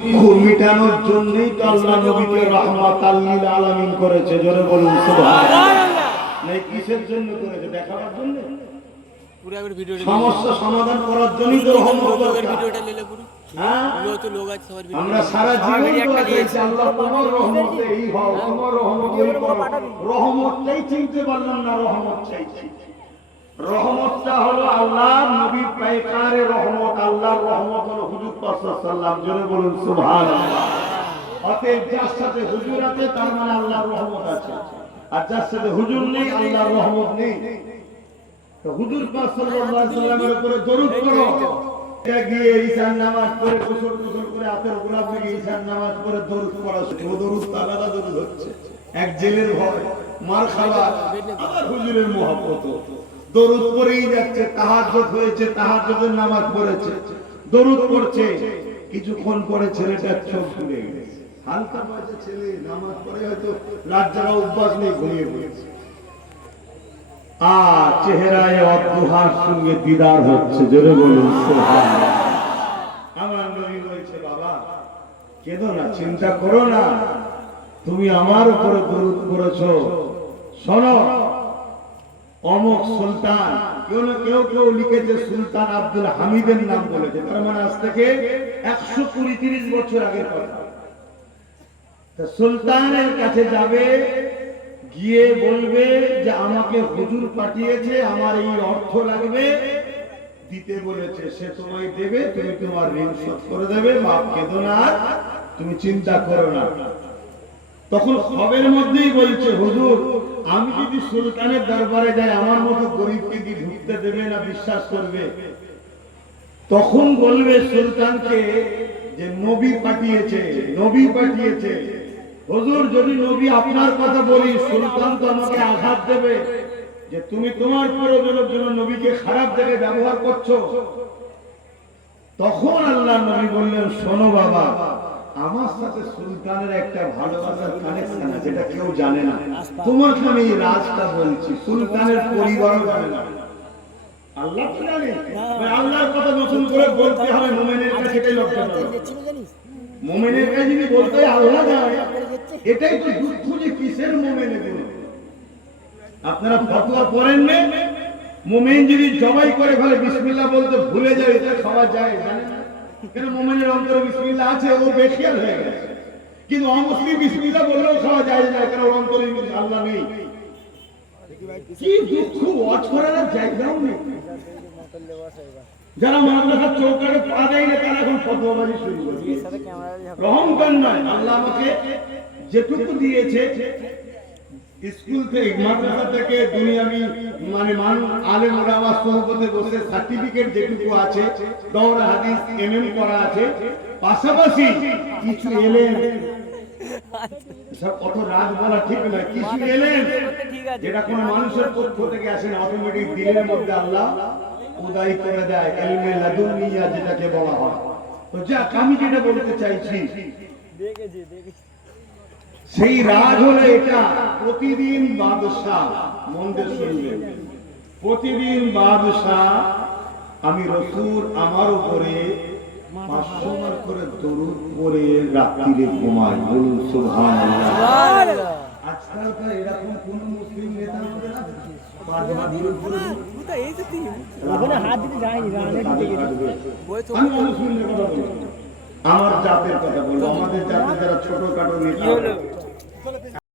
মিটানোর জন্যই তো আল্লাহ নবীকে রাহমাতাল লিল আলামিন করেছে। জোরে বলুন সুবহানাল্লাহ। নাই কিসের জন্য করেছে? দেখাবার জন্য, পুরো একটা ভিডিও সমস্যা সমাধান করার জন্যই তো রহমত দরকার। ভিডিওটা নিলে পুরো হ্যাঁ, তো লোক আছে সবার ভিডিও। আমরা সারা জীবন দোয়া করেছি আল্লাহ তোমার রহমতে এই হও, তোমার রহমতে এই করো। রহমতটাই চিনতে পারলাম না, রহমত চাইছি। রহমতটা হলো আল্লাহ নবী পায়কারে রহমত, আল্লাহর রহমত হলো হুজুর পাক সাল্লাল্লাহু আলাইহি ওয়াসাল্লাম। জোরে বলুন সুবহানাল্লাহ। অতএব যার সাথে হুজুর আছে তার মানে আল্লাহর রহমত আছে, আর যার সাথে হুজুর নেই আল্লাহর রহমত নেই। তো হুজুর পাক সাল্লাল্লাহু আলাইহি ওয়াসাল্লামের উপরে দরুদ করো। গিয়ে ঈশান নামাজ পড়ে গোসল করে হাতের গোলাপ দিয়ে ঈশান নামাজ পড়ে দরুদ পড়া, ও দরুদ আলাদা দরুদ হচ্ছে। এক জেলের ভয়, মার খাওয়া, আবার হুজুরের মহব্বত। দরুদ পড়েই যাচ্ছে, তাহাজ্জুদ হয়েছে, তাহাজ্জুদের নামাজ পড়েছে, দরুদ পড়ছে। কিছুক্ষণ পরে ছেলেটার চোখ খুলে গেছে। হালকা বয়সে ছেলে নামাজ পড়ে, হয়তো রাত জাগা অভ্যাস নেই, ঘুমিয়ে পড়েছে। আর চেহারায় অদ্দুহার সঙ্গে দিদার হচ্ছে। জোরে বলুন সুবহানাল্লাহ। আমার নবী বলছে, বাবা কেঁদো না, চিন্তা করো না, তুমি আমার উপরে দরুদ করেছো। শোনো, অমুক সুলতান, কেউ লিখেছে সুলতান আব্দুল হামিদের নাম বলেছে, তার মানে আজ থেকে 120-30 বছর আগের কথা। সুলতানের কাছে যাবে, গিয়ে বলবে যে আমাকে হুজুর পাঠিয়েছে, আমার এই অর্থ লাগবে, দিতে বলেছে, সে তোমায় দেবে, তুমি তোমার ঋণ শোধ করে দেবে। বাপ কেঁদো না, তুমি চিন্তা করো না। তখন খবরের মধ্যেই বলছে, হুজুর আমি যদি সুলতানের দরবারে যাই, আমার মতো গরিবকে কি ঢুকতে দেবে না, বিশ্বাস করবে? তখন বলবে সুলতানকে যে নবী পাঠিয়েছে, নবী পাঠিয়েছে। হুজুর যদি নবী আপনার কথা বলি, সুলতান তো আমাকে আঘাত দেবে যে তুমি তোমার প্রয়োজনের জন্য নবীকে খারাপ জায়গায় ব্যবহার করছো। তখন আল্লাহ নবী বললেন, শোনো বাবা, আমার সাথে সুলতানের একটা ভালোবাসার কানেকশন আছে, যেটা কেউ জানে না। তোমাকে আমি এই রাজটা বলছি, সুলতানের পরিবারও জানে না। আল্লাহ তো জানে, আল্লাহর কথা নতুন করে বলতে হবে মুমিনের কাছে, এটাই লক্ষ্য করো। মুমিনের কাছে যদি বলতে আল্লাহ জানে, এটাই তো দুঃখ যে কিসের মুমিন এগুলো। আপনারা ফতোয়া পড়েন না, মুমিন যদি জবাই করে ফেলে বিসমিল্লাহ বলতে ভুলে যায়, এটা খাওয়া যায় জানেন? কেন মুমিনের অন্তরে বিসমিল্লাহ আছে, ও বেখিয়াল হয়ে গেছে। কিন্তু অমুসলিম বিসমিল্লাহ বললেও খাওয়া যায় না, কারণ ওর অন্তরে আল্লাহ নেই। কি দুঃখ, ওয়াজ করার জায়গাও নেই। যারা মাদ্রাসার চৌকাঠে পা দেয় না, তারা এখন ফতোয়াবাজি শুরু করেছে। রহমকার নয়, আল্লাহ আমাকে যেটুকু দিয়েছে, স্কুল থেকে মাদ্রাসা থেকে দুনিয়াবি মানে মানুষ আলেম ওলামা সোহবতে বসে সার্টিফিকেট যেটুকু আছে, দৌড় হাদিস এমএম করা আছে, পাশাপাশি কিছু এলেন, সব কত রাজ বলা ঠিক না, কিছু এলেন যেটা কোন মানুষের পক্ষ থেকে আসে না, অটোমেটিক দিলের মধ্যে আল্লাহ উদয় করে দেয়, ইলমে লাদুনিয়া যেটাকে বলা হয়। তো যাক, আমি যেটা বলতে চাইছি, সেই রাজ হলো এটা। প্রতিদিন বাদশাহ, মন দিয়ে শুনবেন, প্রতিদিন বাদশাহ আমি রাসূল আমার উপরে 500 বার করে দরুদ পড়ে রাত্রিরে ঘুমাই। বলুন সুবহানাল্লাহ। আজকালকার এরকম কোন মুসলিম নেতা আমাদের আছে? আমার জাতের কথা বলবো, আমাদের জাতে যারা ছোটখাটো নেতা